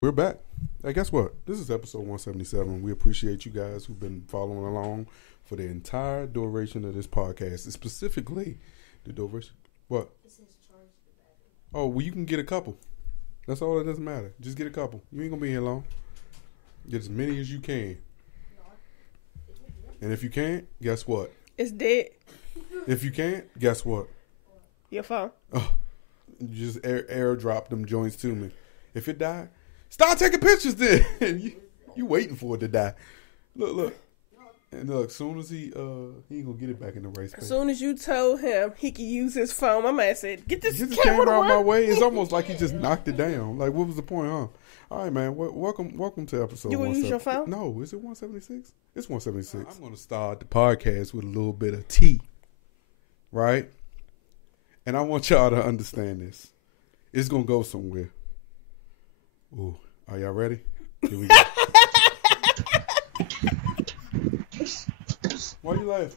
We're back. Hey, guess what? This is episode 177. We appreciate you guys who've been following along for the entire duration of this podcast. It's specifically the duration. What? Oh, well, you can get a couple. That's all that doesn't matter. Just get a couple. You ain't going to be here long. Get as many as you can. And if you can't, guess what? It's dead. If you can't, guess what? Your phone. Oh, you just airdrop them joints to me. If it died, start taking pictures then. you waiting for it to die. Look. And look, as soon as he ain't gonna get it back in the race. As soon as you told him he could use his phone, my man said, get this camera out my way. It's almost like he just knocked it down. Like, what was the point, huh? All right, man. Welcome to episode 176. You gonna use your phone? No, is it 176? It's 176. I'm gonna start the podcast with a little bit of tea. Right? And I want y'all to understand this. It's gonna go somewhere. Ooh, are y'all ready? Here we go. Why you laughing?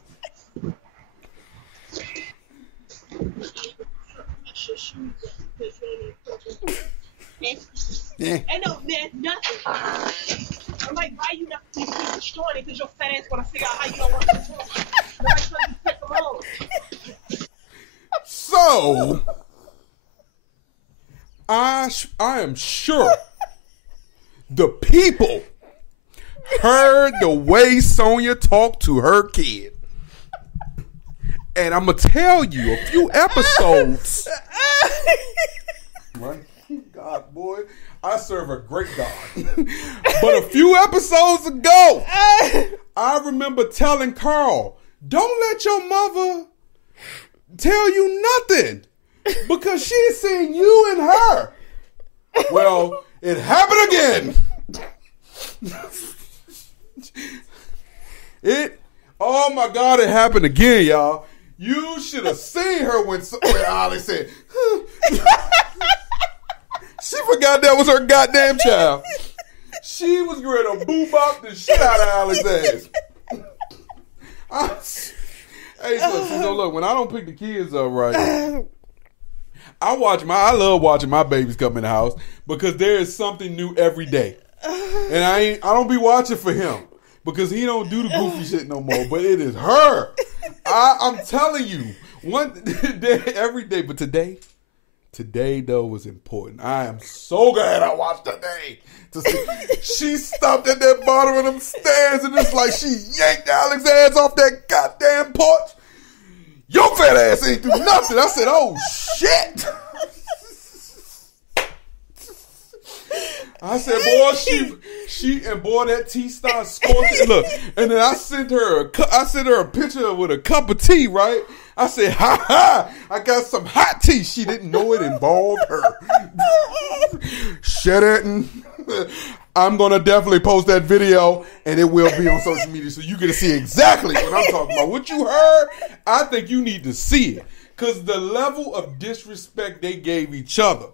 Yeah. Ain't no man, nothing. I'm like, why you not keep destroying it? Because your fat ass want to figure out how you don't want to talk. Nobody's trying to take them home. So, I am sure the people heard the way Sonya talked to her kid. And I'm going to tell you a few episodes. Right? God, boy, I serve a great God. But a few episodes ago, I remember telling Carl, don't let your mother tell you nothing because she's seen you and her. Well, it happened again. Oh my God, it happened again, y'all. You should have seen her when Ollie said, she forgot that was her goddamn child. She was ready to boop up the shit out of Allie's ass. Hey, look, when I don't pick the kids up right, I love watching my babies come in the house because there is something new every day. And I don't be watching for him because he don't do the goofy shit no more, but it is her. I'm telling you, one day, every day, but today though was important. I am so glad I watched today. She stopped at that bottom of them stairs and it's like she yanked Alex's ass off that goddamn porch. Your fat ass ain't do nothing. I said, oh shit. I said, boy, boy, that tea started scorching. Look, and then I sent her a picture with a cup of tea, right? I said, ha ha, I got some hot tea. She didn't know it involved her. Shut it. I'm going to definitely post that video, and it will be on social media, so you get to see exactly what I'm talking about. What you heard, I think you need to see it, because the level of disrespect they gave each other.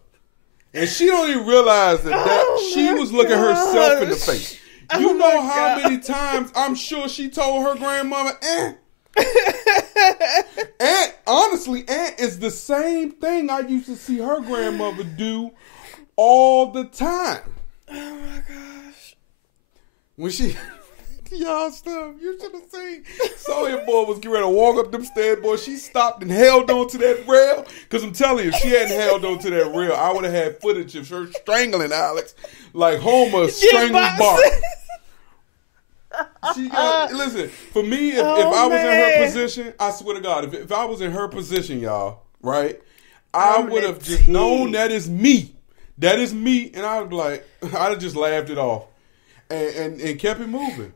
And she don't even realize that she was looking herself in the face. You know how many times I'm sure she told her grandmother, Aunt, honestly, Aunt is the same thing I used to see her grandmother do all the time. Oh my gosh. When she... Y'all stuff. You should have seen. Sonya boy was getting ready to walk up them stairs, boy. She stopped and held on to that rail. Because I'm telling you, if she hadn't held on to that rail, I would have had footage of her strangling Alex like Homer strangles Bart. Listen, for me, if I was in her position, I swear to God, if I was in her position, y'all, right, I would have just known that is me. That is me. And I'd be like, I'd have just laughed it off and kept it moving.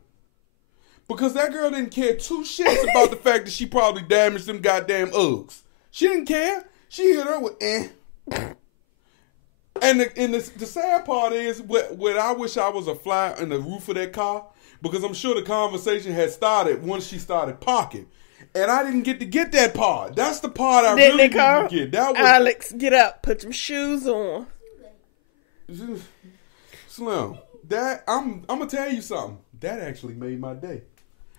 Because that girl didn't care two shits about the fact that she probably damaged them goddamn Uggs. She didn't care. She hit her with And the sad part is, what I wish I was a fly in the roof of that car, because I'm sure the conversation had started once she started parking. And I didn't get that part. That's the part I really didn't get. That was, Alex, get up. Put some shoes on. Slim, I'm going to tell you something. That actually made my day.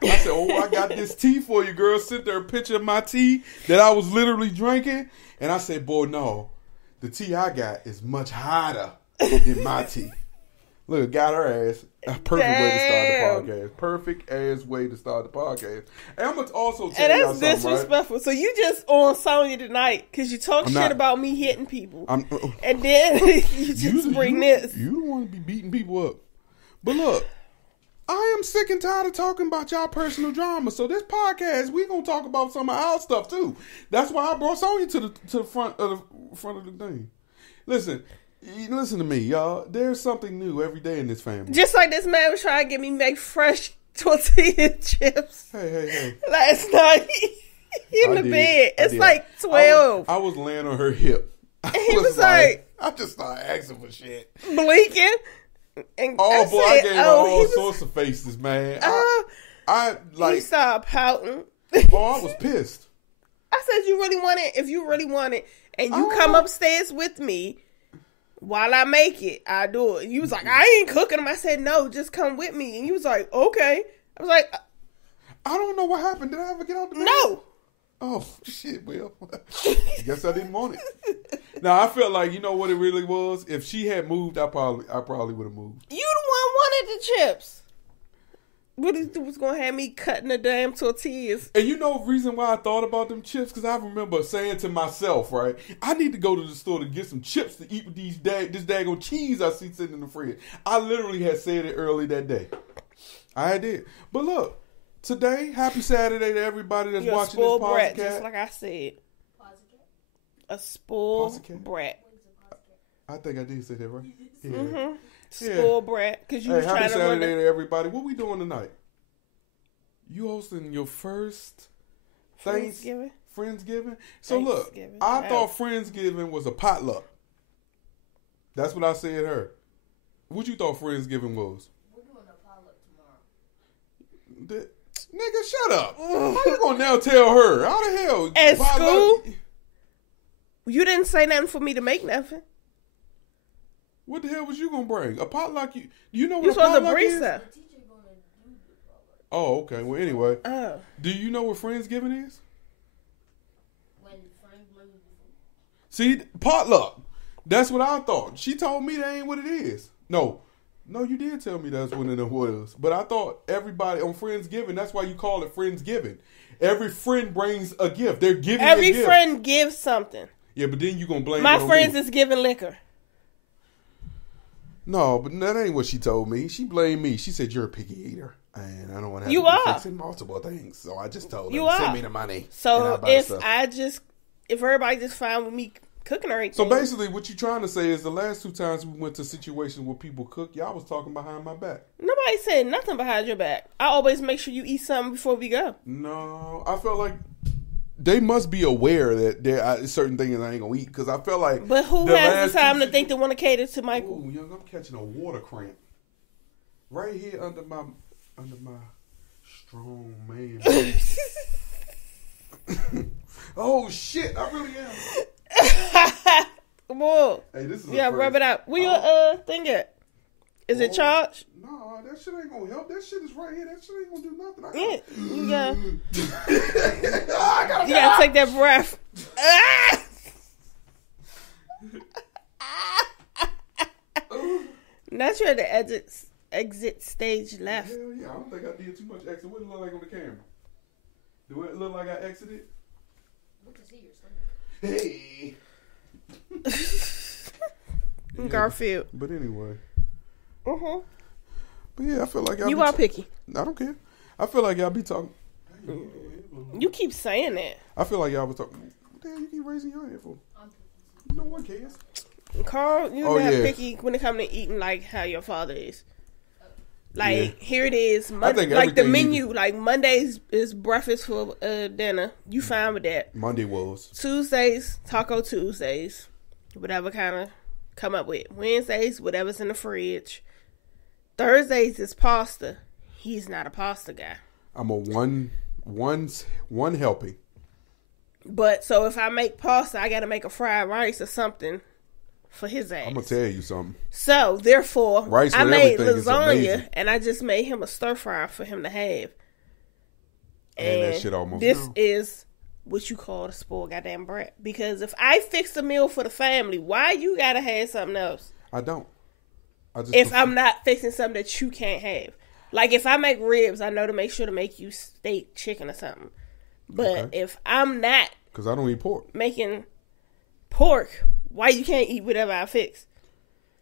I said, oh, I got this tea for you, girl. Sent her a picture of my tea that I was literally drinking. And I said, boy, no. The tea I got is much hotter than my tea. Look, got her ass. A perfect way to Damn. start the podcast. Perfect ass way to start the podcast. And I'm gonna also tell And y'all that's something, right? disrespectful. So you just on Sonya tonight because you talk I'm shit not. about me hitting people, I'm, and then you just bring this. You don't want to be beating people up. But look, I am sick and tired of talking about y'all personal drama. So this podcast, we gonna talk about some of our stuff too. That's why I brought Sonya to the front of the thing. Listen to me, y'all. There's something new every day in this family. Just like this man was trying to get me make fresh tortilla chips Hey. last night in I the did. bed. I It's did. like 12. I was laying on her hip. And he was like, I just started asking for shit. blinking. And Oh boy, I said, gave her he all was- sorts of faces, man. I he like. started pouting. Oh, I was pissed. I said, if you really want it, and you come upstairs with me while I make it, I do it. You was like, I ain't cooking them. I said, no, just come with me. And you was like, okay. I was like, I don't know what happened. Did I ever get out the bed? no. Oh shit, Will. I guess I didn't want it. Now I felt like, you know what it really was? If she had moved, I probably would have moved. You the one wanted the chips. What he was gonna have me cutting the damn tortillas? And you know the reason why I thought about them chips? Because I remember saying to myself, right, I need to go to the store to get some chips to eat with this daggone cheese I see sitting in the fridge. I literally had said it early that day. I did. But look, today, happy Saturday to everybody that's You're a watching this spoiled brat, podcast. just like I said. A spoiled Pussycat? brat. I think I did say that, right? Yeah. Mm-hmm. Spoiled brat, because you was Happy trying to run Saturday the to everybody. What we doing tonight? You hosting your first Friendsgiving. Friendsgiving? So look, Thanksgiving. I thought Friendsgiving was a potluck. That's what I said her. What you thought Friendsgiving was? We're doing a potluck tomorrow. Nigga, shut up. How you gonna now tell her? How the hell? At potluck- school? You didn't say nothing for me to make nothing. What the hell was you gonna bring? A potluck? You know what You a supposed to potluck bring is? stuff. The teacher gonna do the potluck Oh, okay. Well, anyway, Oh. do you know what Friendsgiving is? when friends bring you the food. See, potluck. That's what I thought. She told me that ain't what it is. No, you did tell me that's what it was. But I thought everybody on Friendsgiving, that's why you call it Friendsgiving. Every friend brings a gift. They're giving Every a gift. friend gives something. Yeah, but then you going to blame My it on friends me. is giving liquor. No, but that ain't what she told me. She blamed me. She said, you're a picky eater. And I don't want to have You to be are. fixing multiple things. So I just told her, You send are. me the money. and So I'll buy the if stuff. if everybody just fine with me cooking or anything. So basically, what you're trying to say is the last two times we went to situations where people cook, y'all was talking behind my back. Nobody said nothing behind your back. I always make sure you eat something before we go. No, I felt like they must be aware that there are certain things I ain't gonna eat because I felt like. But who the has last the time two to think to want to cater to Michael? Ooh, young, I'm catching a water cramp right here under my strong man. Oh shit! I really am. Whoa. Hey, this is Yeah, a rub first. it out. Where your thing at? Is it charged? No, that shit ain't gonna help. That shit is right here. That shit ain't gonna do nothing. Yeah, I gotta you gotta take that breath. Not sure the exit stage left. Hell yeah, I don't think I did too much exit. What it look like on the camera? Do it look like I exited? We can see your stomach. Hey. Garfield. But anyway. Mm-hmm. But yeah, I feel like y'all You be are picky. I don't care. I feel like y'all be talking. You keep saying that. I feel like y'all was talking. What the hell you keep raising your hand for? No one cares. Carl, you Oh, not yeah. picky when it comes to eating like how your father is. Like, Yeah. here it is. I think like the everything menu, like Mondays is breakfast for dinner. You fine with that. Monday was. Tuesdays, Taco Tuesdays. Whatever kind of come up with. Wednesdays, whatever's in the fridge. Thursdays is pasta. He's not a pasta guy. I'm a one helping. But so if I make pasta, I got to make a fried rice or something for his ass. I'm gonna tell you something. So therefore, Rice I with made everything is lasagna amazing. and I just made him a stir fry for him to have. And that shit almost this gone. is what you call a spoiled goddamn brat. Because if I fix a meal for the family, why you gotta have something else? I don't. if I'm not fixing something that you can't have. Like, if I make ribs, I know to make sure to make you steak, chicken, or something. But if I'm not... Because I don't eat pork. Making pork, why you can't eat whatever I fix?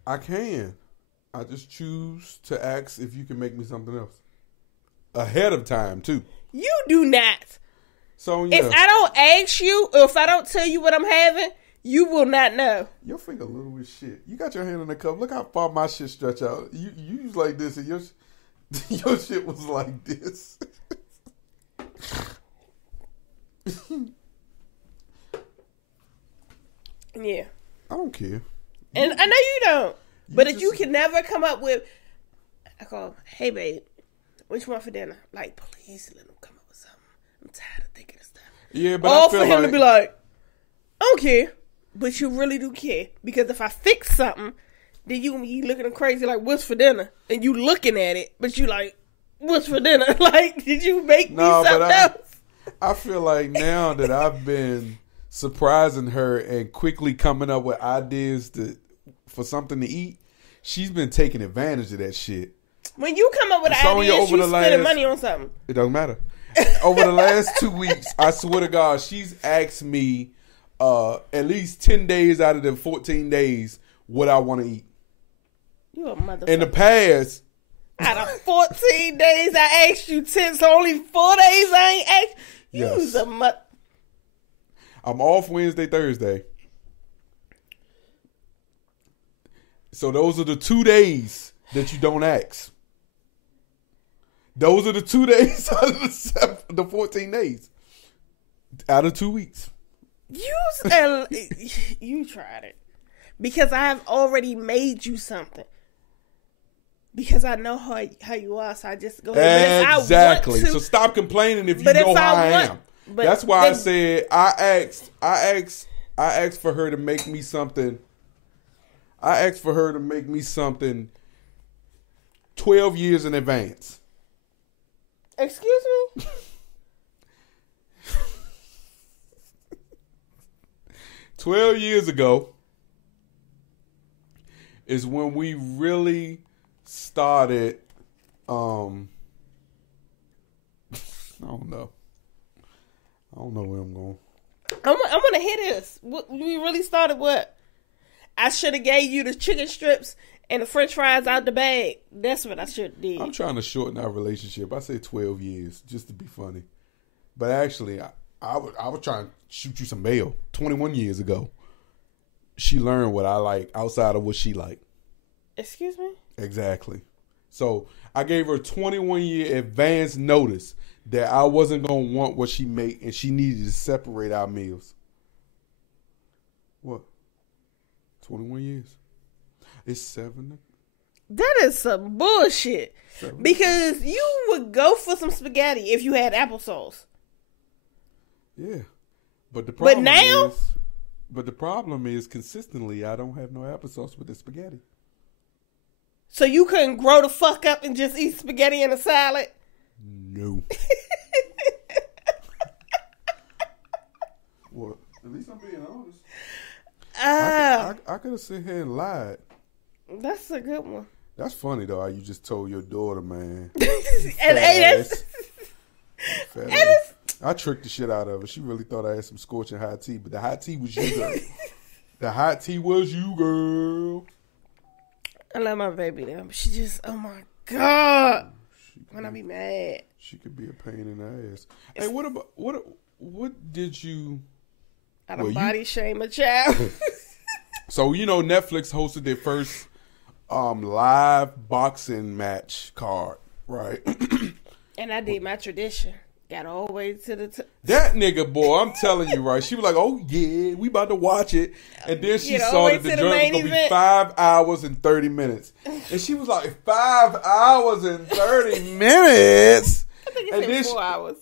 I can. I just choose to ask if you can make me something else. Ahead of time, too. You do not. So, yeah. If I don't ask you, or if I don't tell you what I'm having, you will not know. Your finger little as shit. You got your hand in the cup. Look how far my shit stretch out. You was like this, and your shit was like this. Yeah. I don't care. And I know you don't. But if you can never come up with, I call, hey, babe, what you want for dinner? Like, please let him come up with something. I'm tired of thinking of stuff. Yeah, but All I feel for him like... to be like, I don't care. But you really do care. Because if I fix something, then you looking at crazy like, what's for dinner? And you looking at it, but you like, what's for dinner? Like, did you make me something else? I feel like now that I've been surprising her and quickly coming up with ideas for something to eat, she's been taking advantage of that shit. When you come up with ideas, you spending money on something. It doesn't matter. Over the last 2 weeks, I swear to God, she's asked me at least 10 days out of the 14 days what I want to eat. You a motherfucker. In the past... Out of 14 days, I asked you 10, so only 4 days I ain't asked. Yes. You's a I'm off Wednesday, Thursday. So those are the 2 days that you don't ask. Those are the 2 days out of the 14 days. Out of 2 weeks. You tried it. Because I have already made you something. Because I know how you are, so I just go ahead. Exactly. So stop complaining if you know how I am. That's why I said I asked for her to make me something. I asked for her to make me something 12 years in advance. Excuse me? 12 years ago is when we really started, I don't know where I'm going. I'm going to hear this. We really started what? I should have gave you the chicken strips and the french fries out the bag. That's what I should have did. I'm trying to shorten our relationship. I say 12 years just to be funny. But actually, I was trying to shoot you some bail 21 years ago. She learned what I like outside of what she liked. Excuse me? Exactly. So I gave her 21-year advance notice that I wasn't going to want what she made and she needed to separate our meals. What? 21 years. It's 7. That is some bullshit. 7. Because you would go for some spaghetti if you had applesauce. Yeah. But the problem is consistently I don't have no applesauce with the spaghetti. So you couldn't grow the fuck up and just eat spaghetti in a salad? No. Well, at least I'm being honest. I could have sit here and lied. That's a good one. That's funny though. How you just told your daughter, man. I tricked the shit out of her. She really thought I had some scorching hot tea, but the hot tea was you, girl. The hot tea was you, girl. I love my baby now, but she just, oh my God. When I be mad. She could be a pain in the ass. Hey, what did you... I don't body shame a child. So, Netflix hosted their first live boxing match card, right? And I did my tradition. Got all the way to the that nigga, boy, I'm telling you, right? She was like, oh, yeah, we about to watch it. And then she saw that the joint was going to be 5 hours and 30 minutes. And she was like, 5 hours and 30 minutes? I think it said 4 hours.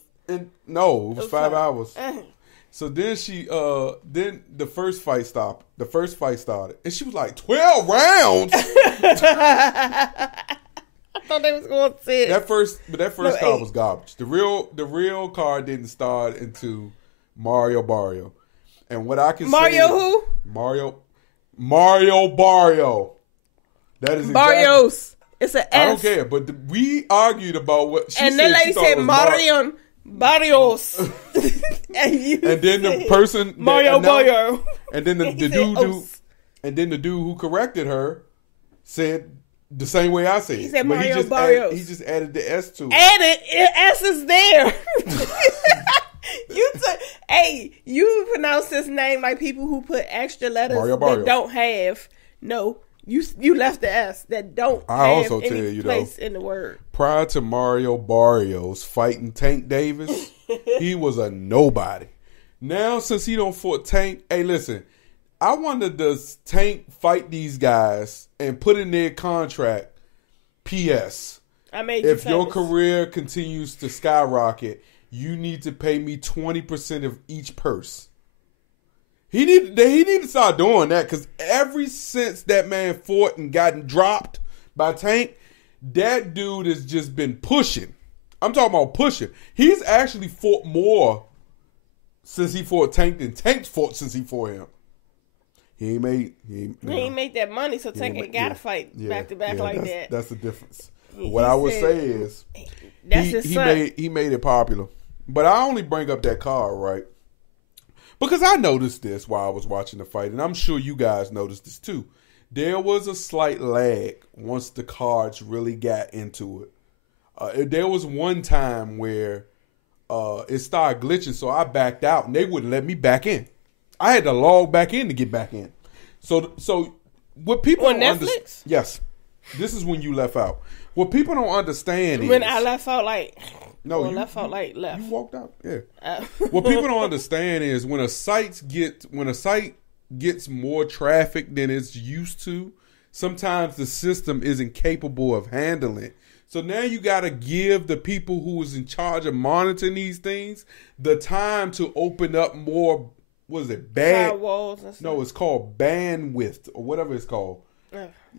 No, it was 5 hours. So then then the first fight stopped. The first fight started. And she was like, 12 rounds? I thought they was going to say it. That first card was garbage. The real card didn't start into Mario Barrio. And what I can Mario say... who? Mario Barrio. That is exactly. Barrios. It's an S. I don't care, but we argued about what she and said. And that lady said Marion. Barrios. and then the person Mario Barrio. And then the dude who corrected her said the same way I said. He said but Mario Barrios. He just added the S to it. S is there. You pronounce this name like people who put extra letters that don't have. No, you left the S that don't have any place in the word. Prior to Mario Barrios fighting Tank Davis, he was a nobody. Now since he don't fought Tank, hey listen, I wonder does Tank fight these guys and put in their contract, P.S. If your career continues to skyrocket, you need to pay me 20% of each purse. He need to start doing that because ever since that man fought and gotten dropped by Tank, that dude has just been pushing. I'm talking about pushing. He's actually fought more since he fought Tank than Tank fought since he fought him. He ain't make that money, so Tank ain't got to fight back to back like that. That's the difference. What I would say is he made it popular. But I only bring up that card, right? Because I noticed this while I was watching the fight, and I'm sure you guys noticed this too. There was a slight lag once the cards really got into it. There was one time where it started glitching, so I backed out, and they wouldn't let me back in. I had to log back in to get back in. So what people on Netflix? Yes, this is when you left out. What people don't understand is when I left out, like. No, you left. You walked out. Yeah. What people don't understand is when a site gets more traffic than it's used to, sometimes the system isn't capable of handling it. So now you got to give the people who is in charge of monitoring these things the time to open up more. What is it? Firewalls and stuff. No, it's called bandwidth or whatever it's called.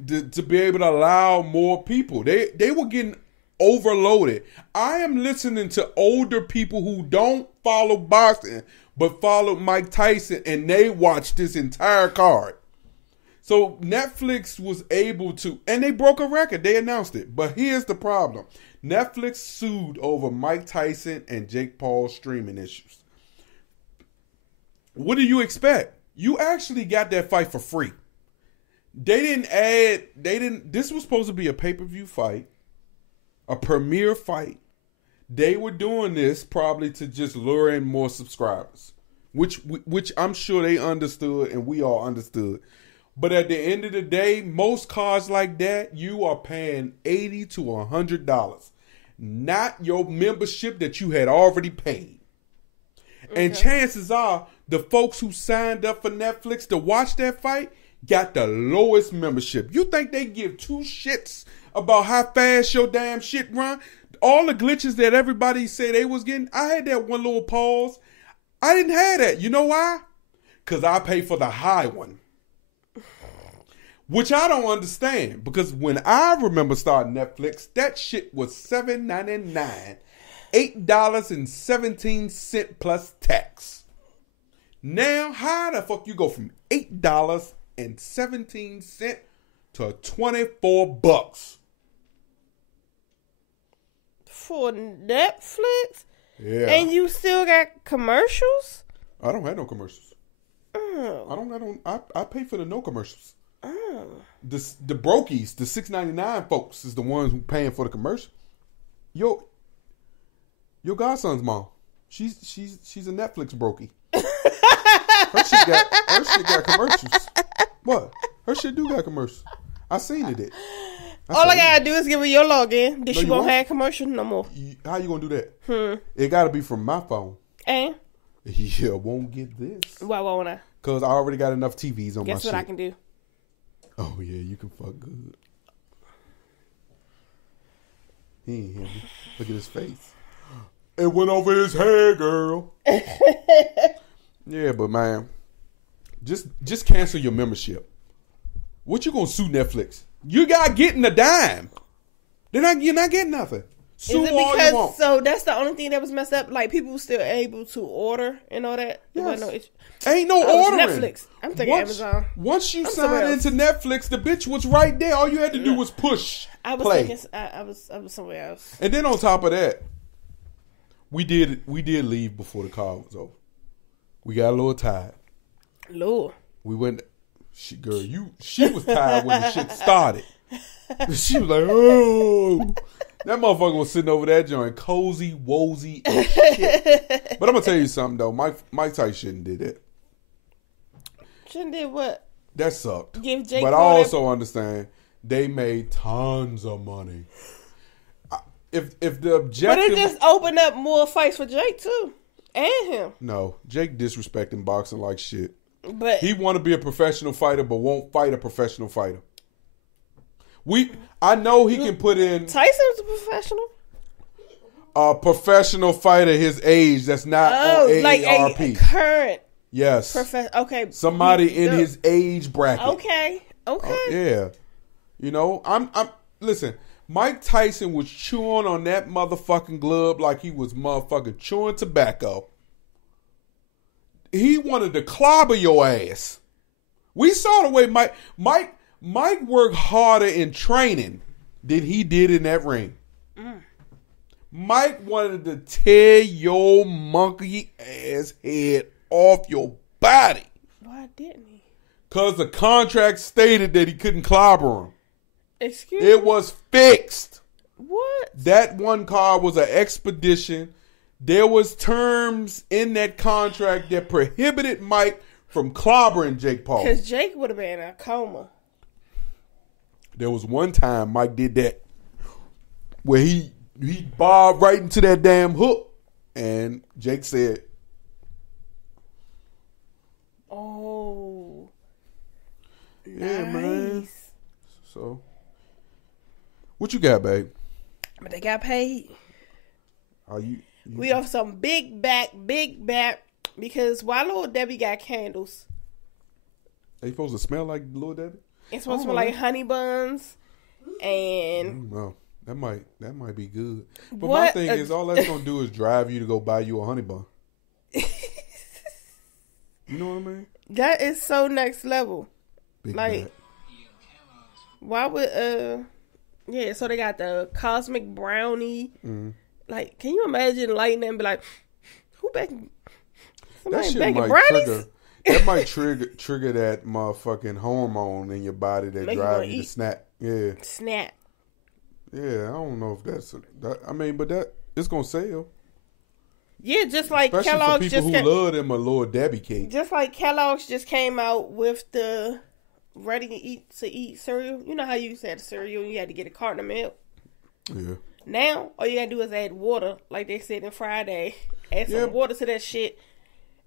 To be able to allow more people. They were getting overloaded. I am listening to older people who don't follow boxing but follow Mike Tyson, and they watched this entire card. So Netflix was able to, and they broke a record. They announced it. But here's the problem. Netflix sued over Mike Tyson and Jake Paul's streaming issues. What do you expect? You actually got that fight for free. This was supposed to be a pay-per-view fight. A premiere fight. They were doing this probably to just lure in more subscribers, which I'm sure they understood and we all understood. But at the end of the day, most cards like that, you are paying $80 to $100, not your membership that you had already paid. Okay. And chances are, the folks who signed up for Netflix to watch that fight got the lowest membership. You think they give two shits about how fast your damn shit run? All the glitches that everybody said they was getting, I had that one little pause. I didn't have that. You know why? Because I pay for the high one. Which I don't understand. Because when I remember starting Netflix, that shit was $7.99. $8.17 plus tax. Now, how the fuck you go from $8.17 to $24? For Netflix? Yeah. And you still got commercials? I don't have no commercials. Oh. I pay for the no commercials. Oh. The brokies, the $6.99 folks is the ones who paying for the commercial. Your godson's mom. She's a Netflix brokey. Her shit got commercials. What? Her shit do got commercials. I seen it. All I gotta do is give her your login. Then she won't have commercials no more. How you gonna do that? It gotta be from my phone. And? Yeah, won't get this. Why won't I? Because I already got enough TVs on my shit. Guess what I can do? Oh yeah, you can fuck good. He ain't hear me. Look at his face. It went over his head, girl. Yeah, but man, just cancel your membership. What you gonna sue Netflix? You're not getting a dime. You're not getting nothing. Sue Is it all you because want. so that's the only thing that was messed up? Like people were still able to order and all that? There wasn't no issue. Ain't no Oh, ordering. it's Netflix. I'm thinking Amazon. Once you I'm somewhere signed into Netflix, the bitch was right there. All you had to do was push I was play. thinking I was somewhere else. And then on top of that, we did leave before the car was over. We got a little tired. Lord. We went. She was tired when the shit started. She was like, oh. That motherfucker was sitting over that joint, cozy, wozy, and shit. But I'm gonna tell you something though. Mike Tyson shouldn't did that. Shouldn't did what? That sucked. Give Jake but I Paul also understand they made tons of money. If the objective, but it just opened up more fights for Jake too, and him. no, Jake disrespecting boxing like shit. But He want to be a professional fighter, but won't fight a professional fighter. I know he can put in Tyson's a professional. a professional fighter his age that's not on AARP. Like a current Yes. Okay. Somebody in his age bracket. Okay. Yeah. You know, I'm listen, Mike Tyson was chewing on that motherfucking glove like he was motherfucking chewing tobacco. He wanted to clobber your ass. We saw the way Mike worked harder in training than he did in that ring. Mike wanted to tear your monkey ass head off your body. Why didn't he? Because the contract stated that he couldn't clobber him. Excuse It me? was fixed. What? That one car was an expedition. There was terms in that contract that prohibited Mike from clobbering Jake Paul. Because Jake would have been in a coma. There was one time Mike did that where he bobbed right into that damn hook, and Jake said, Oh. "Yeah, nice. man." So, what you got, babe? But they got paid. Are you? We off some big back, because why Little Debbie got candles? They supposed to smell like Little Debbie? It's supposed to smell like honey buns and No, that might be good. But What my thing is, all that's gonna do is drive you to go buy you a honey bun. You know what I mean? that is so next level. Big Like, bag. why would yeah, so they got the cosmic brownie. Mhm. Like, can you imagine lighting and be like, who baking? That Somebody shit baking might brownies? trigger. That might trigger that motherfucking hormone in your body that Make you drive wanna you to eat. snap. Yeah, Snap. yeah. I don't know if that's. I mean, but that it's gonna sell, Yeah, just like especially for Kellogg's people just who love them a Little Debbie cake. just like Kellogg's just came out with the ready to eat cereal. You know how you used to have the cereal and you had to get a carton of milk? Yeah, Now, all you gotta do is add water, like they said in Friday. Add some Yeah. water to that shit,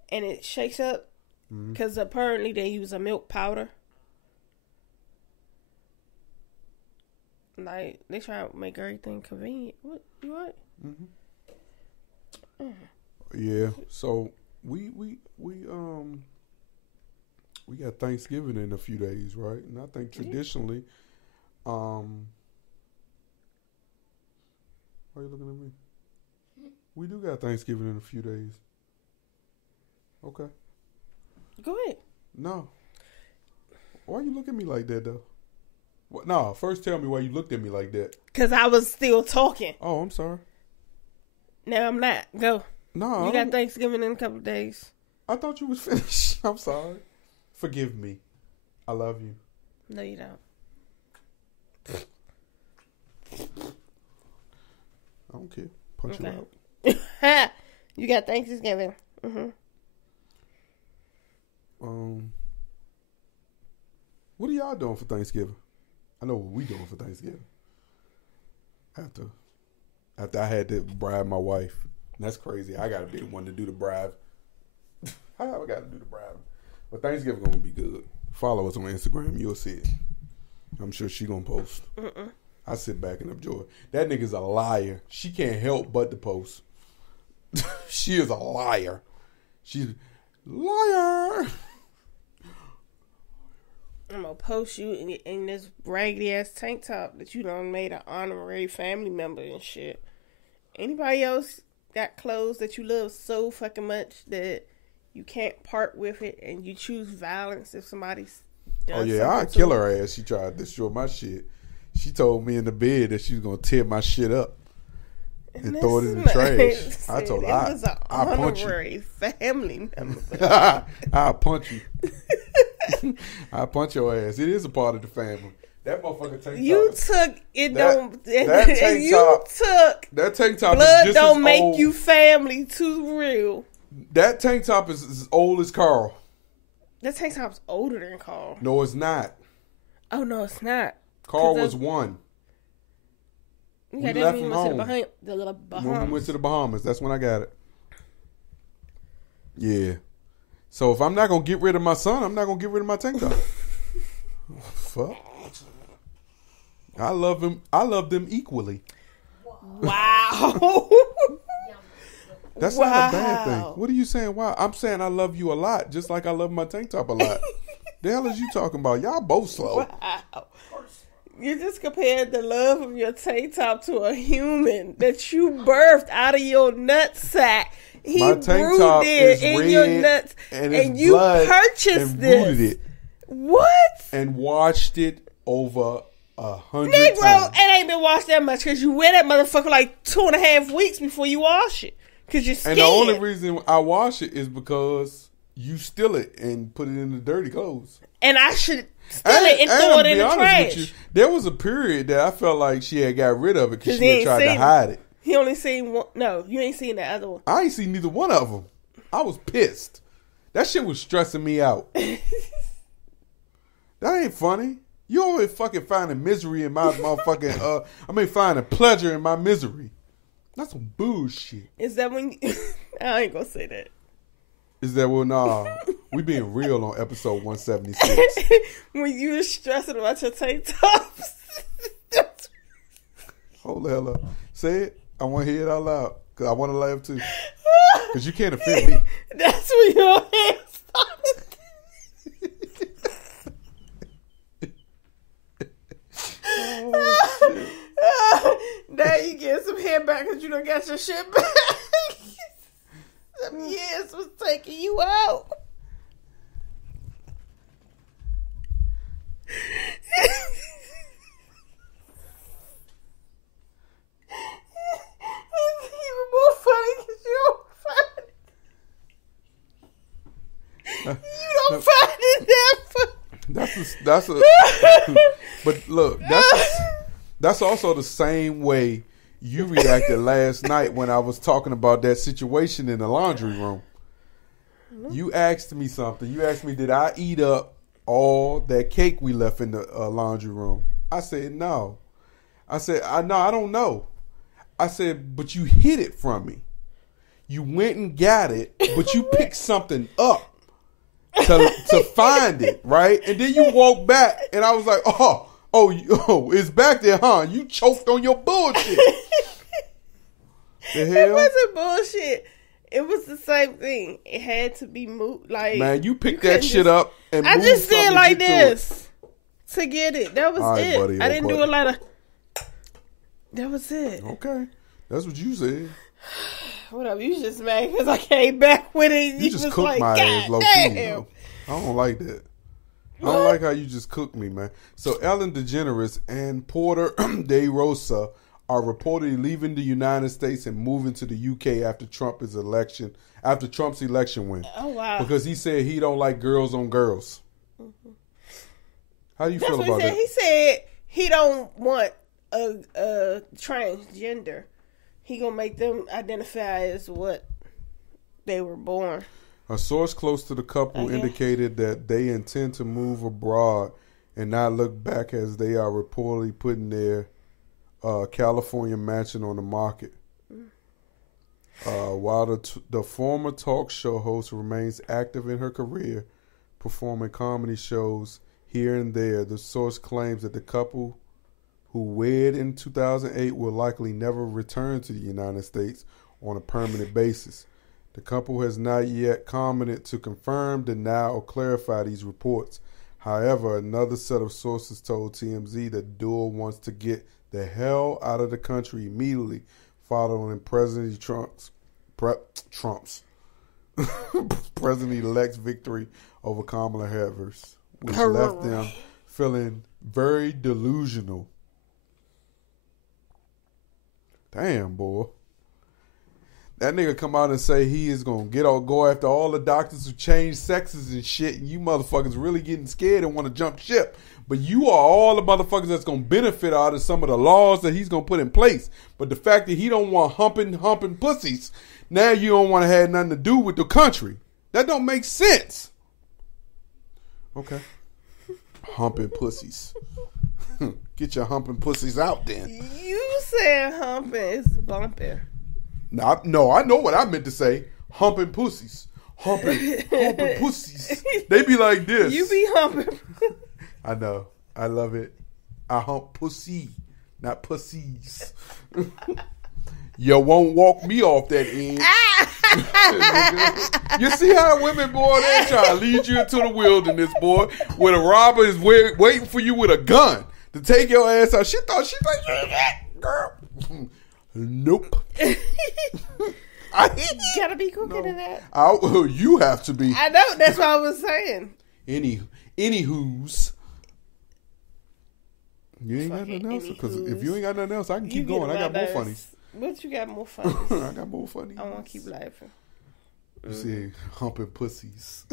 and it shakes up. Mm-hmm. Because apparently they use a milk powder. Like, they try to make everything convenient. What? You right? yeah. So we got Thanksgiving in a few days, right? And I think traditionally, why are you looking at me? We do got Thanksgiving in a few days. Okay. Go ahead. No. Why you look at me like that, though? What? No, first tell me why you looked at me like that. Because I was still talking. Oh, I'm sorry. Now I'm not. Go. No, You got Thanksgiving in a couple of days. I thought you was finished. I'm sorry. Forgive me. I love you. No, you don't. I don't care. Punch you out. You got Thanksgiving. What are y'all doing for Thanksgiving? I know what we doing for Thanksgiving. After I had to bribe my wife. That's crazy. I gotta be the one to do the bribe. I gotta do the bribe. But Thanksgiving gonna be good. Follow us on Instagram. You'll see it. I'm sure she gonna post. I sit back and enjoy. That nigga's a liar. She can't help but to post. She is a liar. She's liar. I'm going to post you in this raggedy ass tank top that you done made an honorary family member and shit. Anybody else got clothes that you love so fucking much that you can't part with it and you choose violence if somebody's done Oh yeah, I'd to kill it? her ass. She tried to destroy my shit. She told me in the bed that she was gonna tear my shit up and throw it in the trash. I told her, I'll punch you. Honorary family member. I'll punch you. I'll punch your ass. It is a part of the family. That motherfucker tank You top. took it. That- Don't. that tank You top- took That tank top blood. is just Don't as make old. you family too real. That tank top is as old as Carl. That tank top's older than Carl. No, it's not. Oh no, it's not. Carl 'Cause was one. Yeah, We that left mean from we went to home. the little When we Bahamas. went to the Bahamas, that's when I got it. Yeah. So if I'm not gonna get rid of my son, I'm not gonna get rid of my tank top. Fuck. I love him. I love them equally. Wow. That's not a bad thing. Wow. What are you saying? Why? I'm saying I love you a lot, just like I love my tank top a lot. The hell is you talking about? Y'all both slow. Wow. You just compared the love of your tank top to a human that you birthed out of your nutsack. He My tank brewed top it is in red your nuts, and it's and you blood purchased and this. rooted it What? and washed it over 100 Negro, times. it ain't been washed that much because you wear that motherfucker like 2.5 weeks before you wash it. Because you're scared. And the only reason I wash it is because you steal it and put it in the dirty clothes. And I should steal it and throw it in the trash. There was a period that I felt like she had got rid of it because 'Cause she he had ain't tried to seen it. hide it. He only seen one. No, you ain't seen the other one. I ain't seen neither one of them. I was pissed. That shit was stressing me out. That ain't funny. You always fucking finding misery in my motherfucking, finding pleasure in my misery. That's some bullshit. Is that when I ain't gonna say that. Is that, well, nah, we being real on episode 176. When you were stressing about your tank tops. Hold the hell up. Say it. I want to hear it out loud. Because I want to laugh too. Because you can't offend me. That's when your hair started. Now you get some hair back because you don't got your shit back. Some years was taking you out. It's even more funny because you don't find it that funny. That's a but look, that's also the same way you reacted last night when I was talking about that situation in the laundry room. You asked me something. You asked me, did I eat up all that cake we left in the laundry room? I said, no. I said, no, I don't know. I said, but you hid it from me. You went and got it, but you picked something up to find it, right? And then you walked back, and I was like, oh, it's back there, huh? You choked on your bullshit. The hell? It wasn't bullshit. It was the same thing. It had to be moved. Like, Man, you picked couldn't that shit up and I moved just did something like to get to it. this to get it. That was All right, it. buddy, I didn't do buddy. a lot of. That was it. Okay. That's what you said. Whatever. You just mad because I came back with it. You just was cooked like, my ass God low damn. key. Though. I don't like that. I don't like how you just cooked me, man. So Ellen DeGeneres and Porter De Rosa are reportedly leaving the United States and moving to the UK after Trump's election win. Oh wow. Because he said he don't like girls on girls. How do you That's feel what about he said. that? He said he don't want a transgender. He gonna make them identify as what they were born. A source close to the couple indicated that they intend to move abroad and not look back, as they are reportedly putting their California mansion on the market. While the former talk show host remains active in her career, performing comedy shows here and there, the source claims that the couple, who wed in 2008, will likely never return to the United States on a permanent basis. The couple has not yet commented to confirm, deny, or clarify these reports. However, another set of sources told TMZ that the duo wants to get the hell out of the country immediately following Trump's President-elect's victory over Kamala Harris, which left them feeling very delusional. Damn, boy. That nigga come out and say he is going to go after all the doctors who change sexes and shit, and you motherfuckers really getting scared and want to jump ship. But you are all the motherfuckers that's going to benefit out of some of the laws that he's going to put in place. But the fact that he don't want humping pussies, now you don't want to have nothing to do with the country. That don't make sense. Okay. Humping pussies. Get your humping pussies out then. You said humping, it's bumping. No, I know what I meant to say. Humping pussies. Humping pussies. They be like this. You be humping. I know. I love it. I hump pussy, not pussies. You won't walk me off that end. You see how women, boy, they try to lead you into the wilderness, boy, where the robber is waiting for you with a gun to take your ass out. She thought girl. Nope. Gotta be quicker than that. You have to be. I know. That's what I was saying. Anywho's. You ain't got nothing else? Because if you ain't got nothing else, I can keep going. I got more funnies. What you got more funnies? I got more funnies. I want to keep laughing. You see, humping pussies.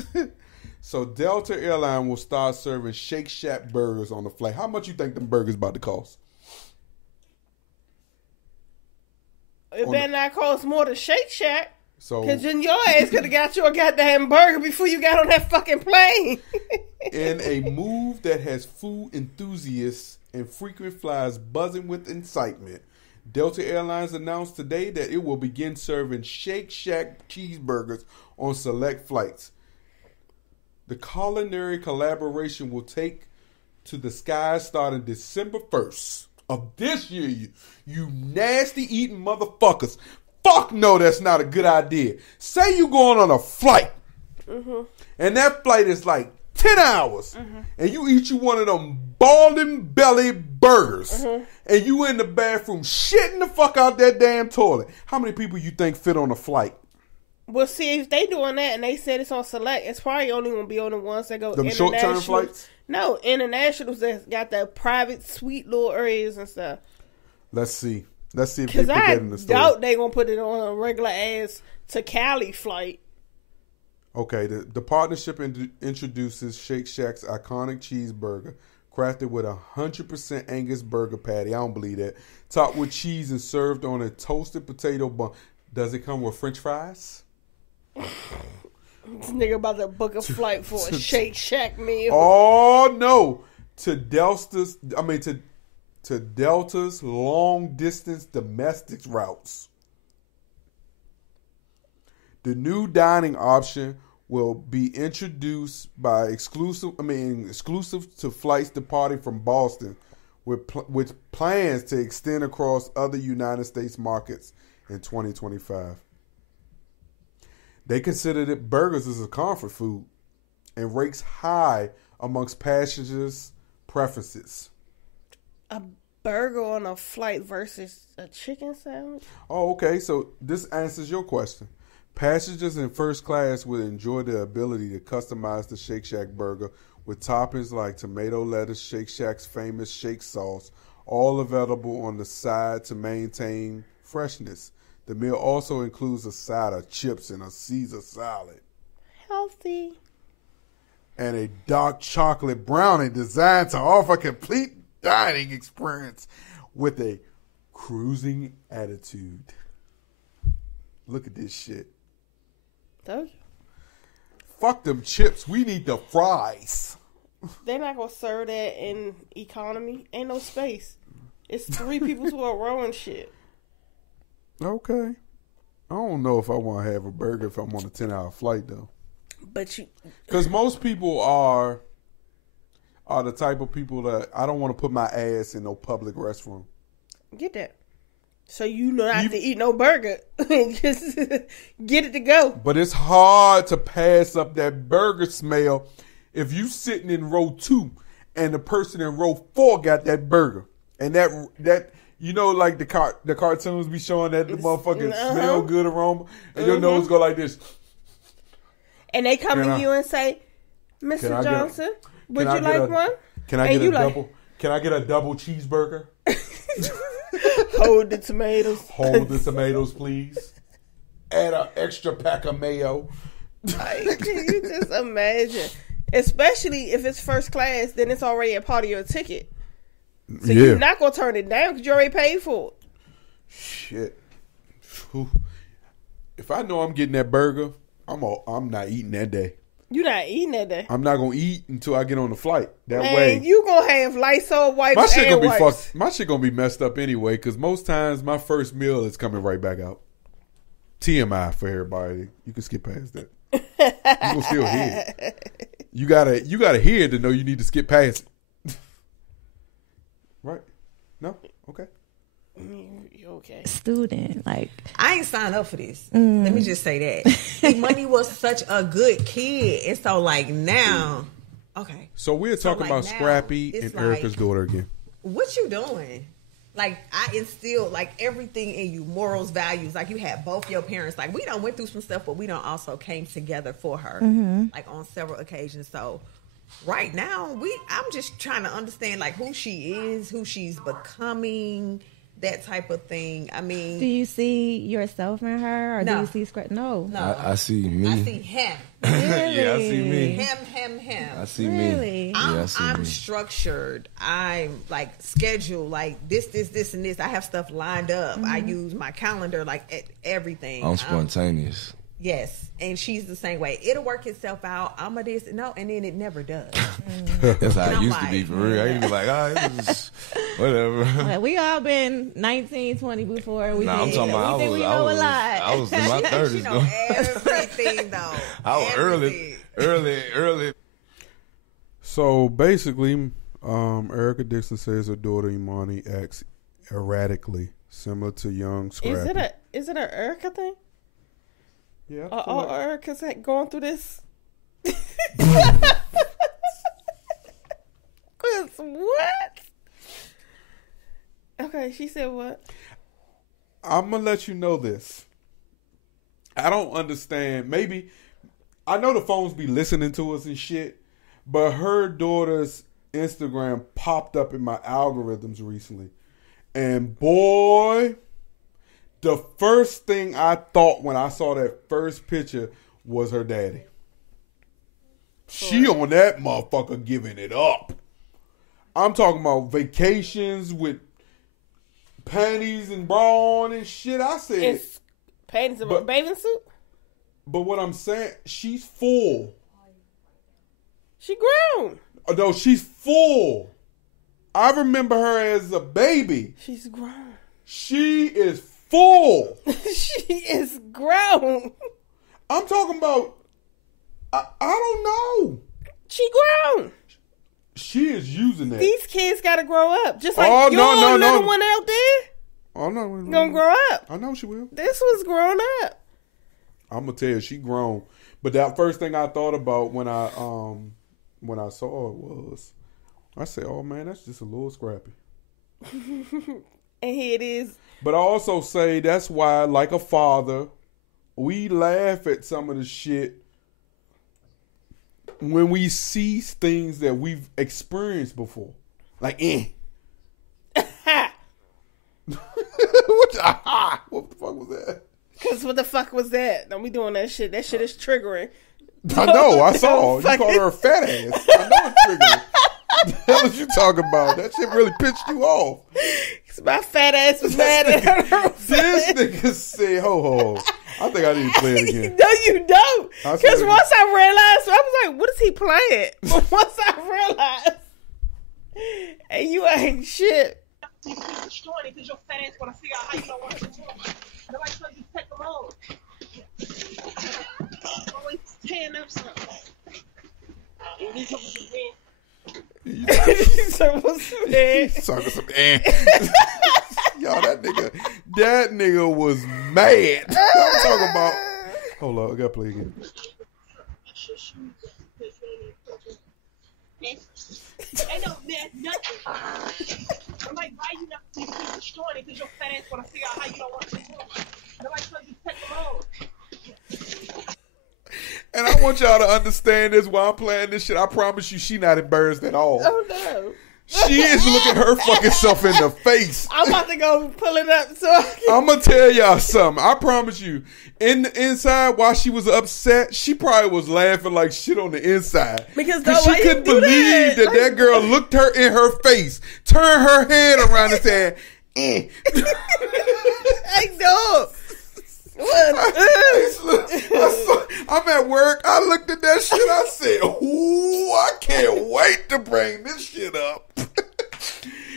So Delta Airline will start serving Shake Shack burgers on the flight. How much you think them burgers about to cost? It better not cost more than Shake Shack. So, because then your ass could have got you a goddamn burger before you got on that fucking plane. in a move that has food enthusiasts and frequent flyers buzzing with excitement, Delta Airlines announced today that it will begin serving Shake Shack cheeseburgers on select flights. The culinary collaboration will take to the skies starting December 1st of this year, you nasty eating motherfuckers. Fuck no, that's not a good idea. Say you going on a flight, and that flight is like 10 hours, and you eat you one of them balding belly burgers, and you in the bathroom shitting the fuck out that damn toilet. How many people you think fit on a flight? Well, see, if they doing that and they said it's on select, it's probably only going to be on the ones that go Them international. short-term flights? No, internationals that got the private, sweet little areas and stuff. Let's see if they Because put I that in the story. doubt they going to put it on a regular ass to Cali flight. Okay, the partnership introduces Shake Shack's iconic cheeseburger, crafted with 100% Angus burger patty. I don't believe that. Topped with cheese and served on a toasted potato bun. Does it come with French fries? This nigga about to book a flight for a Shake Shack meal. Oh no! To Delta's long distance domestic routes. The new dining option will be introduced by exclusive to flights departing from Boston, with plans to extend across other United States markets in 2025. They consider that burgers as a comfort food and ranks high amongst passengers' preferences. A burger on a flight versus a chicken sandwich? Oh, okay. So this answers your question. Passengers in first class would enjoy the ability to customize the Shake Shack burger with toppings like tomato lettuce, Shake Shack's famous shake sauce, all available on the side to maintain freshness. The meal also includes a side of chips and a Caesar salad. Healthy. And a dark chocolate brownie designed to offer a complete dining experience with a cruising attitude. Look at this shit. Told you. Fuck them chips. We need the fries. They're not going to serve that in economy. Ain't no space. It's 3 people to a row and shit. Okay. I don't know if I want to have a burger if I'm on a 10-hour flight, though. But you... Because most people are the type of people that I don't want to put my ass in no public restroom. Get that. So you don't have to eat no burger. Just get it to go. But it's hard to pass up that burger smell if you sitting in row 2 and the person in row 4 got that burger. And that You know, like the cartoons be showing that the motherfucking smell good aroma, and your Mm-hmm. nose go like this. And they come to you and say, Mr. Johnson, would you like one? Can I get a double? Can I get a double cheeseburger? Hold the tomatoes. Hold the tomatoes, please. Add an extra pack of mayo. Like, can you just imagine? Especially if it's first class, then it's already a part of your ticket. So you're not going to turn it down because you already paid for it. Shit. Whew. If I know I'm getting that burger, I'm not eating that day. You're not eating that day. I'm not going to eat until I get on the flight. That Man, way. you going to have Lysol wipes My shit and gonna be wipes. fucked. My shit gonna be messed up anyway, because most times my first meal is coming right back out. TMI for everybody. You can skip past that. You gonna still hear it. You gotta hear it to know you need to skip past it. Right? No? Okay. You okay? Student, like I ain't signed up for this. Let me just say that. Money was such a good kid, and so like now, okay. So we're talking like about now, Scrappy it's and like- Erica's daughter again. What you doing? Like I instill like everything in you, morals, values. Like you had both your parents. Like we done went through some stuff, but we done also came together for her, like on several occasions. So right now, I'm just trying to understand like who she is, who she's becoming, that type of thing. I mean, do you see yourself in her, or No. do you see No. I see me. I see him. Really? Yeah, I see me. Him. I see Really? me. Yeah, I see I'm me. structured. I'm like scheduled. Like this, and this. I have stuff lined up. I use my calendar. Like at everything. I'm spontaneous. Yes, and she's the same way. It'll work itself out. I'm a this, no, and then it never does. That's how And I I'm used to be like, for real. I used to be like, this is whatever. Like, we all been 19, 20 before we Nah, I'm did. talking about we think we I know was a lot. I was in my She 30s know though. everything though. I was early. So basically, Erica Dixon says her daughter Imani acts erratically, similar to young Scrappy. Is it a Erica thing? Yeah. Or Erica's going through this? What? Okay, she said what? I'm gonna let you know this. I don't understand. Maybe I know the phones be listening to us and shit, but her daughter's Instagram popped up in my algorithms recently, and boy, the first thing I thought when I saw that first picture was her daddy. She on that motherfucker giving it up. I'm talking about vacations with panties and bra on and shit. I said, It's panties and a bathing suit? but what I'm saying, she's full. She grown. No, she's full. I remember her as a baby. She's grown. She is full. She is grown. I'm talking about, I don't know. She grown. She is using that. These kids gotta grow up. Just like Oh, your no, little no. one out there Oh, no. gonna grow up. I know she will. This was grown up. I'm gonna tell you, she grown. But that first thing I thought about when I saw it was, I said, "Oh man, that's just a little Scrappy." And here it is. But I also say that's why, like a father, we laugh at some of the shit when we see things that we've experienced before. Like, what the fuck was that? Cause what the fuck was that? Don't be doing that shit. That shit is triggering. I know, I saw. You Fuck called her a fat ass. I know it's triggering. The hell is you talking about? That shit really pissed you off. Cause my fat ass was mad at her. This nigga said, ho. I think I need to play it again. No, you don't. I Because said- once I realized, I was like, what is he playing? But once I realized, and you ain't shit. You keep destroying it because your fat ass want to figure out how you don't want to talk. Nobody told you to take them on. Always tearing up something. And these hoes So what's that? Talking some Y'all, that nigga was mad. I'm talking about. Hold on, I gotta play again. Ain't no, that's nothing. I'm like, why you not keep destroying it? Because your fat ass want to figure out how you don't want to perform. Nobody tells you to take them on. And I want y'all to understand this while I'm playing this shit. I promise you, she not embarrassed at all. Oh no. She is looking her fucking self in the face. I'm about to go pull it up so I can... I'm gonna tell y'all something. I promise you. In the inside, while she was upset, she probably was laughing like shit on the inside. Because she couldn't believe that girl looked her in her face, turned her head around and said, eh. I know. I'm at work. I looked at that shit. I said, ooh, I can't wait to bring this shit up.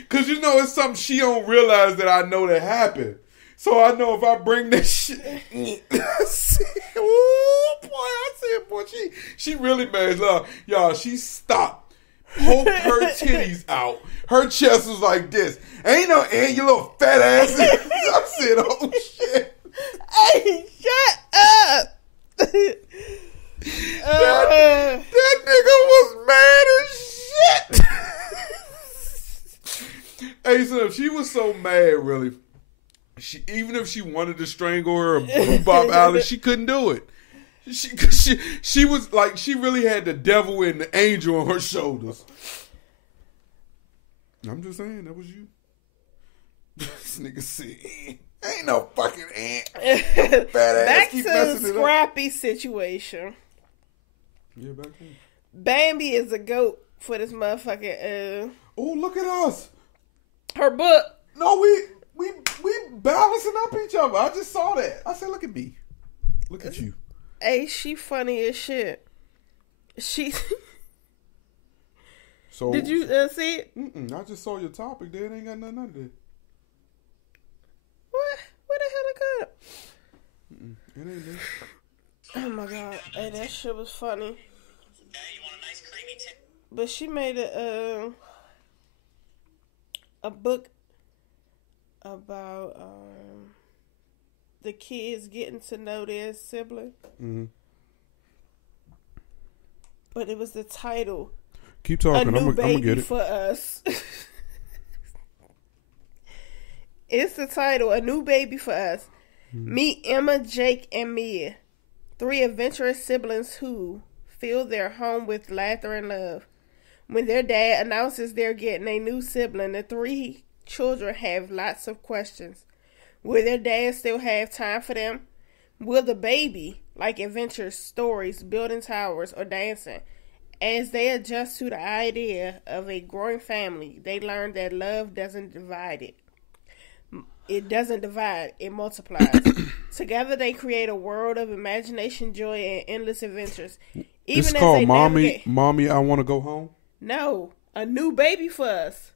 Because, you know, it's something she don't realize that I know that happened. So I know if I bring that shit, I said, ooh, boy, I said, boy, she really mad. Look, y'all, she stopped, poked her titties out. Her chest was like this. Ain't no, you little fat ass. I said, oh, shit. Hey, shut up. That nigga was mad as shit. Hey, so she was so mad, really. Even if she wanted to strangle her or Bob Alice, she couldn't do it. She was like, she really had the devil and the angel on her shoulders. I'm just saying, that was you. This nigga said, ain't no fucking ant. Fat ass. Back Keep to messing it up. Scrappy situation. Yeah, back then. Bambi is a goat for this motherfucking Oh, look at us. her book. No, we balancing up each other. I just saw that. I said, look at me. Look at you. Hey, she funny as shit. She So did you see it? I just saw your topic there. It ain't got nothing under there. What? Where the hell I got it? It ain't there. Oh my god. Hey, that shit was funny. But she made a book about the kids getting to know their sibling. Mm-hmm. But it was the title, Keep talking. A New I'm gonna Baby get it. for Us. It's the title, A New Baby for Us. Meet Emma, Jake, and Mia, 3 adventurous siblings who fill their home with laughter and love. When their dad announces they're getting a new sibling, the 3 children have lots of questions. Will their dad still have time for them? Will the baby like adventure stories, building towers, or dancing? As they adjust to the idea of a growing family, they learn that love doesn't divide it. It doesn't divide, it multiplies. Together they create a world of imagination, joy, and endless adventures. It's Even as called they Mommy, I Want to Go Home. No, A New Baby for Us.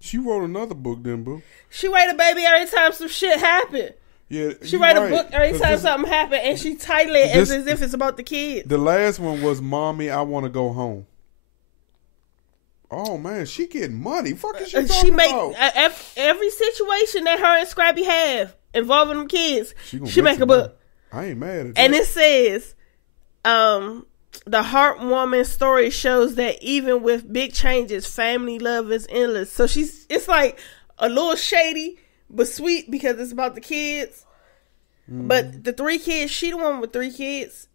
She wrote another book then, boo. She write a baby every time some shit happen. Yeah, She you write a right, book every 'cause time this- something happen, and she title it this- as if it's about the kids. The last one was Mommy, I Want to Go Home. Oh man, she getting money. Fuck is she talking She make about? every situation that her and Scrappy have involving them kids. She gonna She make a some book, money. I ain't mad at and that. it says, the heartwarming story shows that even with big changes, family love is endless. So it's like a little shady but sweet because it's about the kids. But the 3 kids, she the one with 3 kids.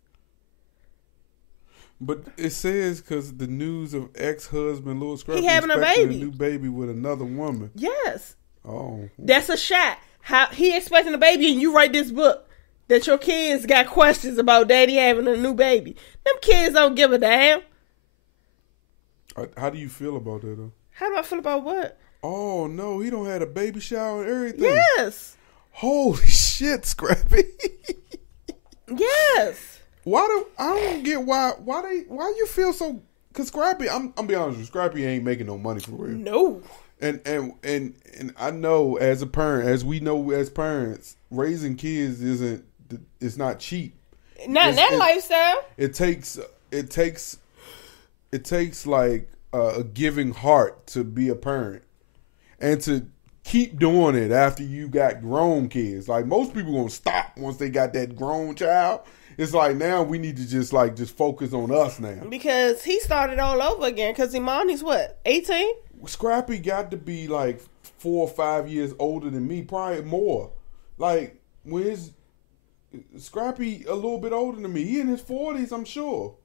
But it says because the news of ex-husband Louis Scrappy He having a expecting baby. new baby with another woman. Yes. Oh, That's a shot. How he expecting a baby and you write this book that your kids got questions about daddy having a new baby. Them kids don't give a damn. how do you feel about that though? How do I feel about what? Oh no, he don't had a baby shower and everything. Yes. Holy shit, Scrappy. Yes. I don't get why you feel so? Cause Scrappy, I'm be honest with you, Scrappy ain't making no money for real. No. And I know as a parent, as we know as parents, raising kids it's not cheap. Not in that lifestyle. It takes like a giving heart to be a parent and to keep doing it after you got grown kids. Like most people gonna stop once they got that grown child It's like now we need to just focus on us now. Because he started all over again. Because Imani's what, 18? Scrappy got to be like 4 or 5 years older than me, probably more. Like when his Scrappy a little bit older than me. He in his 40s, I'm sure.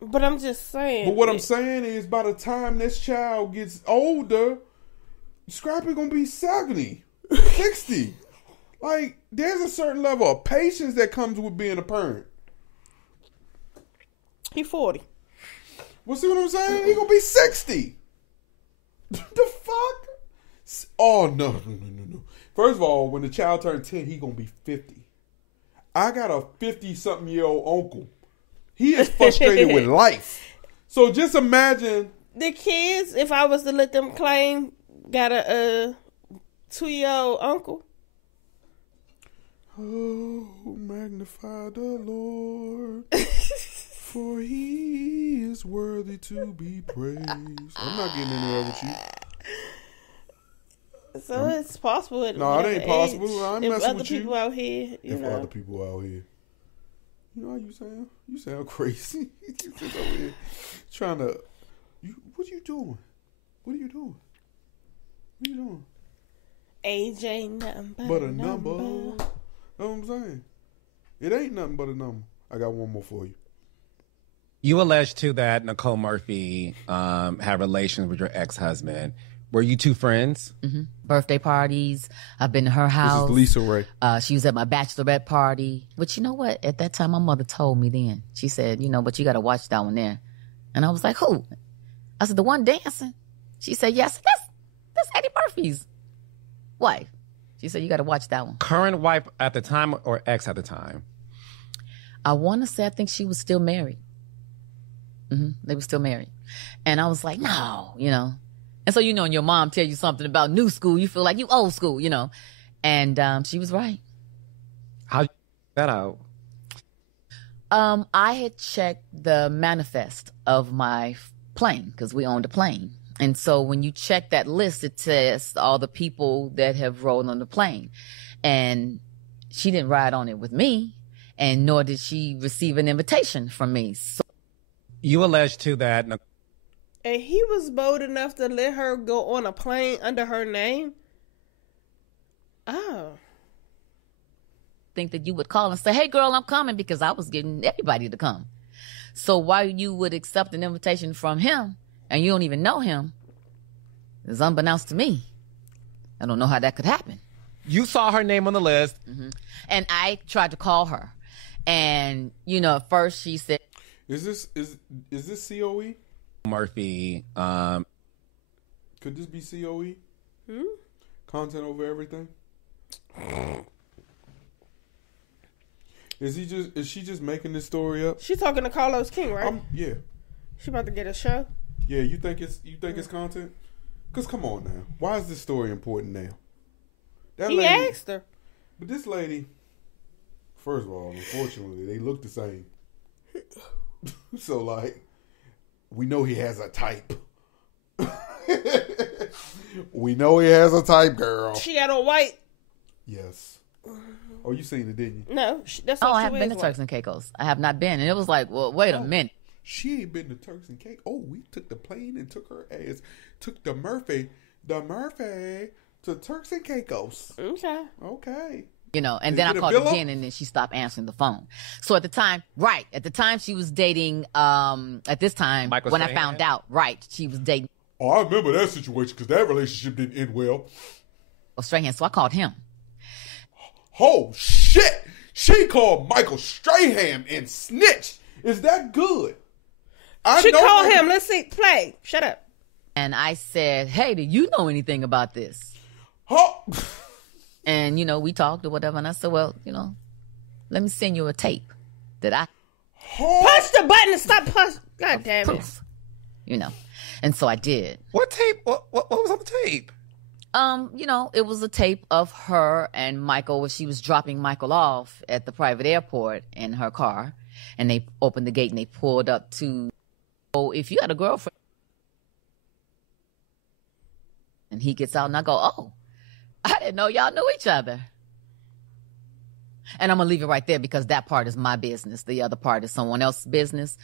But I'm just saying. But what I'm saying is, by the time this child gets older, Scrappy gonna be 70, 60. Like, there's a certain level of patience that comes with being a parent. He 40. Well, see what I'm saying? He gonna be 60. The fuck? Oh, no. First of all, when the child turns 10, he gonna be 50. I got a 50-something-year-old uncle. He is frustrated with life. So just imagine. The kids, if I was to let them claim, got a 2-year-old uncle. Oh, magnify the Lord, for he is worthy to be praised. I'm not getting in there with you. So it's possible. No, it ain't possible. I'm if messing other with you. people out here, If other people out here. You know how you sound? You sound crazy. You just over here trying to... what are you doing? What are you doing? What are you doing? Age ain't nothing But a number. Know what I'm saying? It ain't nothing but a number. I got one more for you. You alleged, too, that Nicole Murphy had relations with your ex-husband. Were you two friends? Mm-hmm. Birthday parties. I've been to her house. This is Lisa Ray. She was at my bachelorette party. But you know what? At that time, my mother told me then. She said, but you got to watch that one there. And I was like, who? I said, the one dancing. She said, yes, that's Eddie Murphy's wife. She said, you got to watch that one. Current wife at the time or ex at the time? I want to say I think she was still married. Mm-hmm. They were still married. And I was like, no, And so, when your mom tell you something about new school, you feel like you old school, And she was right. How'd you find that out? I had checked the manifest of my plane because we owned a plane. And so when you check that list, it says all the people that have rode on the plane. And she didn't ride on it with me, and nor did she receive an invitation from me. So you alleged, too, that... And he was bold enough to let her go on a plane under her name? Oh. Think that you would call and say, hey, girl, I'm coming, because I was getting everybody to come. So why you would accept an invitation from him and you don't even know him is unbeknownst to me. I don't know how that could happen. You saw her name on the list. Mm-hmm. And I tried to call her. And, at first she said... Is this COE? Murphy. Could this be COE? Content over everything? Is she just making this story up? She talking to Carlos King, right? Yeah. She about to get a show? Yeah, you think it's content? Cause come on now. Why is this story important now? He asked her. But this lady, first of all, unfortunately, they look the same. So we know he has a type. We know he has a type, girl. She got on white. Yes. Oh, you seen it, didn't you? No, that's I haven't been to Turks and Caicos. I have not been, and it was like, well, wait a minute. She ain't been to Turks and Caicos. Oh, we took the plane and took her ass, took the Murphy to Turks and Caicos. Okay. And then I called again, and then she stopped answering the phone. So at the time she was dating, at this time, Michael when Strahan? I found out, she was dating. Oh, I remember that situation because that relationship didn't end well. Strahan, so I called him. Oh, shit. She called Michael Strahan and snitched. Is that good? She called him. Let's see. Play. Shut up. And I said, hey, do you know anything about this? Oh. And, we talked or whatever. And I said, well, let me send you a tape that I... Push the button and stop pushing. God damn proof, And so I did. What tape? What was on the tape? It was a tape of her and Michael where she was dropping Michael off at the private airport in her car. And they opened the gate and they pulled up to... Oh, if you had a girlfriend... And he gets out and I go, oh, I didn't know y'all knew each other. And I'm going to leave it right there because that part is my business. The other part is someone else's business,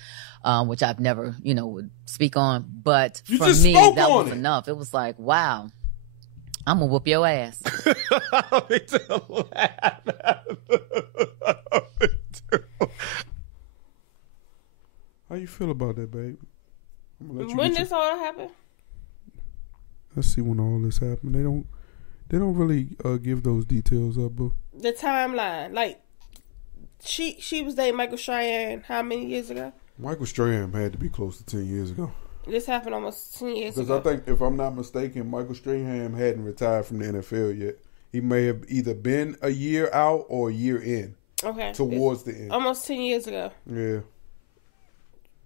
which I've never, would speak on. But You for just me, spoke that on was it. enough. It was like, wow, I'm going to whoop your ass. How you feel about that, babe? I'm gonna let you When get this all happened? Let's see when all this happened. They don't really give those details up, but The timeline. Like, she was dating Michael Strahan how many years ago? Michael Strahan had to be close to 10 years ago. This happened almost 10 years Because ago. I think, if I'm not mistaken, Michael Strahan hadn't retired from the NFL yet. He may have either been a year out or a year in. Okay. Towards the end. Almost 10 years ago. Yeah.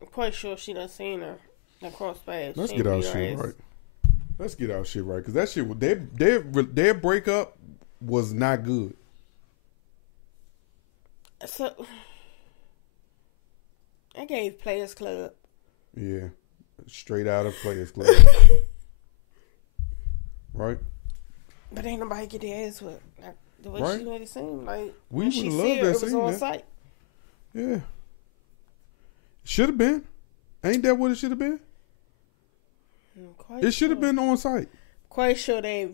I'm quite sure she done seen her. That cross paths. Let's She get our beat her shit ass. right. Let's get our shit right. Because that shit, their breakup was not good. So, I gave Players Club. Yeah. Straight out of Players Club. Right? But ain't nobody get their ass whipped. Like, the way Right. she made it seem. Like, We when she would've see loved her, that it was scene, on that. site. Yeah. Should have been. Ain't that what it should have been? Quite It should have sure. been on site. Quite sure they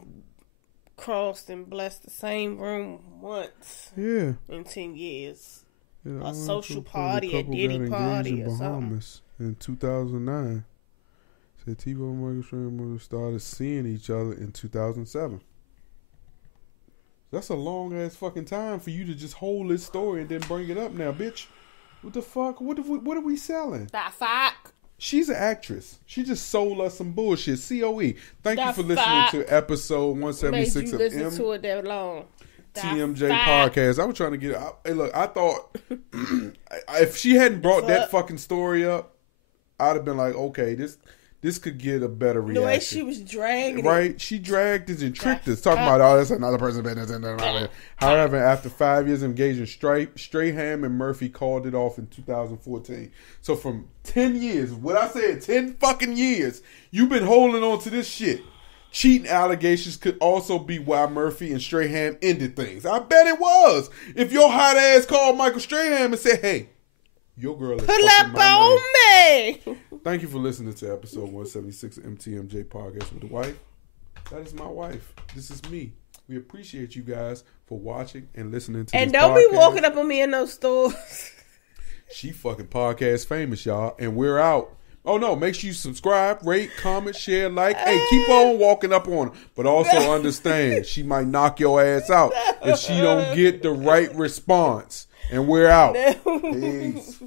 crossed and blessed the same room once Yeah. in 10 years. Yeah, I A went social to party, a couple Diddy got engaged party in or something. Bahamas in 2009. Said Tebow and Michael Strahan started seeing each other in 2007. That's a long ass fucking time for you to just hold this story and then bring it up now, bitch. What the fuck? What are we selling? That fuck. She's an actress. She just sold us some bullshit. COE. Thank you The for listening fuck to episode Made 176 you of listen to it that long. The TMJ fuck. podcast. I was trying to get. Hey, look, I thought if she hadn't brought that fuck? fucking story up, I'd have been like, okay, this could get a better reaction. The way she was dragging it. Right? She dragged us and tricked us, talking about, oh, that's another person's business. However, after 5 years of engaging, Strahan and Murphy called it off in 2014. So from 10 years, what I said, 10 fucking years, you've been holding on to this shit. Cheating allegations could also be why Murphy and Strahan ended things. I bet it was. If your hot ass called Michael Strahan and said, hey, your girl is Pull fucking up my on man. me. Thank you for listening to episode 176 of MTMJ Podcast with the wife. That is my wife. This is me. We appreciate you guys for watching and listening to And this don't podcast. be walking up on me in those stores. She fucking podcast famous, y'all. And we're out. Oh, no. Make sure you subscribe, rate, comment, share, like. Hey, keep on walking up on her. But also understand, she might knock your ass out if she don't get the right response. And we're out. Peace.